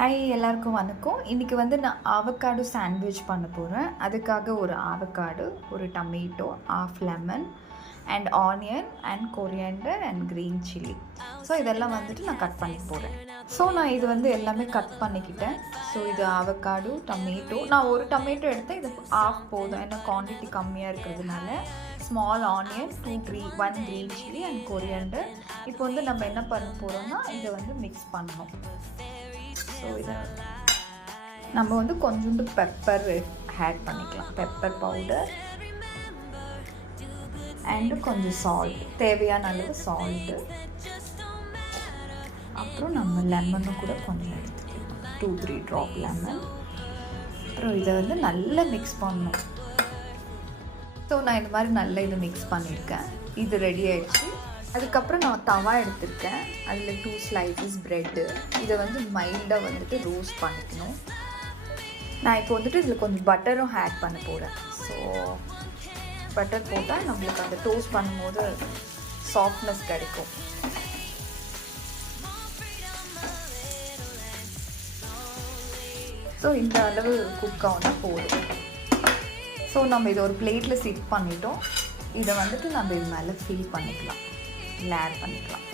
Hi எல்லாருக்கும் வணக்கம். இன்றைக்கி வந்து நான் ஆவக்காடோ சாண்ட்விச் பண்ண போகிறேன். அதுக்காக ஒரு ஆவக்காடோ, ஒரு tomato, half lemon and onion and coriander and green chilli. So இதெல்லாம் வந்துட்டு நான் கட் பண்ணி போகிறேன். ஸோ நான் இது வந்து எல்லாமே கட் பண்ணிக்கிட்டேன். ஸோ இது ஆவக்காடோ, டொமேட்டோ. நான் ஒரு டொமேட்டோ எடுத்தேன், இது ஆஃப் போதும், ஏன்னா குவான்டிட்டி கம்மியாக இருக்கிறதுனால. Small onion, 1 green chilli and coriander. இப்போ வந்து நம்ம என்ன பண்ண போகிறோம்னா இதை வந்து மிக்ஸ் பண்ணணும். ஸோ இதை நம்ம வந்து கொஞ்சோண்டு பெப்பர் ஆட் பண்ணிக்கலாம், பெப்பர் பவுடர் அண்டு கொஞ்சம் சால்ட், தேவையான அளவு சால்ட்டு. அப்புறம் நம்ம லெமனும் கூட கொஞ்சம் எடுத்துக்கலாம், 2-3 ட்ராப் லெமன். அப்புறம் இதை வந்து நல்லா மிக்ஸ் பண்ணணும். ஸோ நான் இந்த மாதிரி நல்லா இதை மிக்ஸ் பண்ணியிருக்கேன். இது ரெடி ஆகிடுச்சு. அதுக்கப்புறம் நான் தவா எடுத்திருக்கேன், அதில் 2 ஸ்லைசஸ் ப்ரெட்டு. இதை வந்து மைல்டாக வந்துட்டு ரோஸ்ட் பண்ணிக்கணும். நான் இப்போ வந்துட்டு இதில் கொஞ்சம் பட்டரும் ஆட் பண்ண போகிறேன். ஸோ பட்டர் போட்டால் நம்மளுக்கு அந்த டோஸ்ட் பண்ணும்போது சாஃப்ட்னஸ் கிடைக்கும். ஸோ இந்த அளவு குக் ஆனால் போதும். ஸோ நம்ம இதை ஒரு பிளேட்டில் செட் பண்ணிட்டோம். இதை வந்துட்டு நம்ம இது மேலே ஃபில் பண்ணிக்கலாம், ஆட் பண்ணிக்கலாம்.